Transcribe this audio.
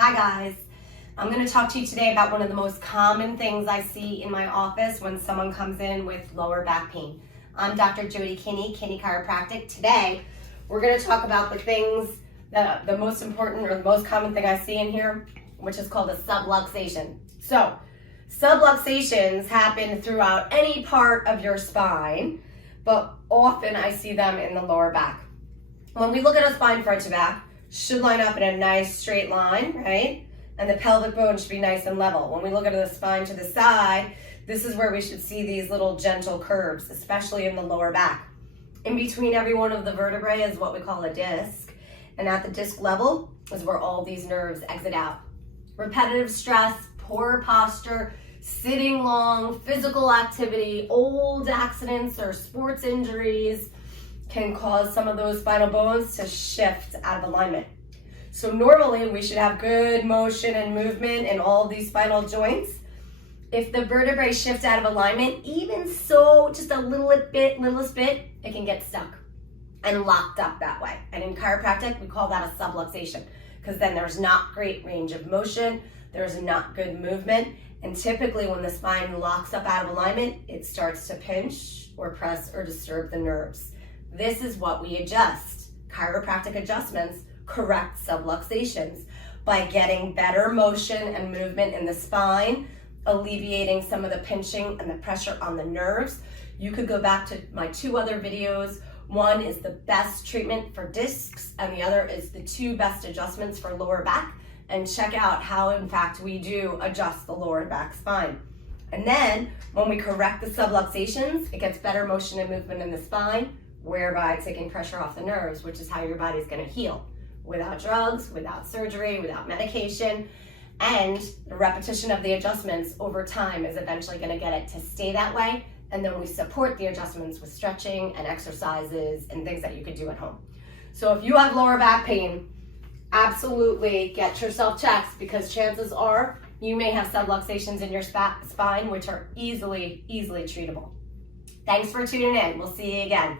Hi guys, I'm going to talk to you today about one of the most common things I see in my office when someone comes in with lower back pain. I'm Dr. 𝒔𝒖𝒂𝒕𝒊𝒐𝒏, Chiropractic. Today, we're going to talk about the things that the most important or the most common thing I see in here, which is called a subluxation. So, subluxations happen throughout any part of your spine, but often I see them in the lower back. When we look at a spine front to back, should line up in a nice straight line, right? And the pelvic bone should be nice and level. When we look at the spine to the side, this is where we should see these little gentle curves, especially in the lower back. In between every one of the vertebrae is what we call a disc. And at the disc level is where all these nerves exit out. Repetitive stress, poor posture, sitting long, physical activity, old accidents or sports injuries can cause some of those spinal bones to shift out of alignment. So normally we should have good motion and movement in all of these spinal joints. If the vertebrae shift out of alignment, even so, just a littlest bit, it can get stuck and locked up that way. And in chiropractic, we call that a subluxation, because then there's not great range of motion, there's not good movement, and typically when the spine locks up out of alignment, it starts to pinch or press or disturb the nerves. This is what we adjust. Chiropractic adjustments correct subluxations by getting better motion and movement in the spine, alleviating some of the pinching and the pressure on the nerves. You could go back to my two other videos. One is the best treatment for discs, and the other is the two best adjustments for lower back, and check out how, in fact, we do adjust the lower back spine. And then, when we correct the subluxations, it gets better motion and movement in the spine, whereby taking pressure off the nerves, which is how your body's going to heal. Without drugs, without surgery, without medication, and the repetition of the adjustments over time is eventually going to get it to stay that way. And then we support the adjustments with stretching and exercises and things that you could do at home. So if you have lower back pain, absolutely get yourself checked, because chances are you may have subluxations in your spine, which are easily treatable. Thanks for tuning in. We'll see you again.